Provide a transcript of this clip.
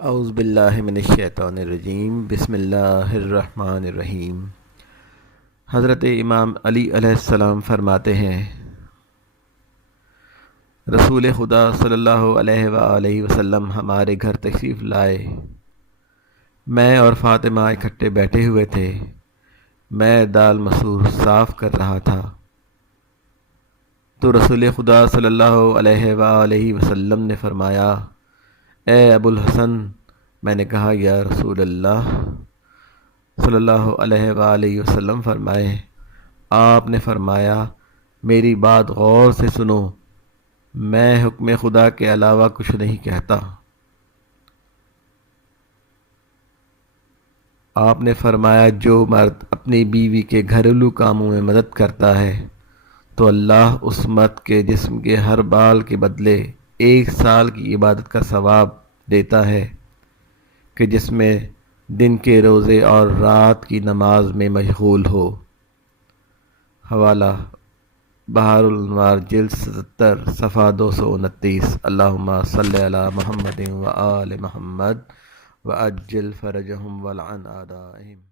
اعوذ باللہ من الشیطان الرجیم بسم اللہ الرحمن الرحیم۔ حضرت امام علی علیہ السلام فرماتے ہیں، رسول خدا صلی اللہ علیہ وآلہ وسلم ہمارے گھر تشریف لائے۔ میں اور فاطمہ اکٹھے بیٹھے ہوئے تھے۔ میں دال مسور صاف کر رہا تھا تو رسول خدا صلی اللہ علیہ وآلہ وسلم نے فرمایا، اے ابو الحسن۔ میں نے کہا، یا رسول اللہ صلی اللہ علیہ وآلہ وسلم فرمائے۔ آپ نے فرمایا، میری بات غور سے سنو، میں حکم خدا کے علاوہ کچھ نہیں کہتا۔ آپ نے فرمایا، جو مرد اپنی بیوی کے گھریلو کاموں میں مدد کرتا ہے تو اللہ اس مرد کے جسم کے ہر بال کے بدلے 1 سال کی عبادت کا ثواب دیتا ہے کہ جس میں دن کے روزے اور رات کی نماز میں مشغول ہو۔ حوالہ بحار الانوار جلد 77 صفحہ 229۔ اللہم صلی علی محمد و آل محمد وعجل فرجہم ولعن اعدائہم۔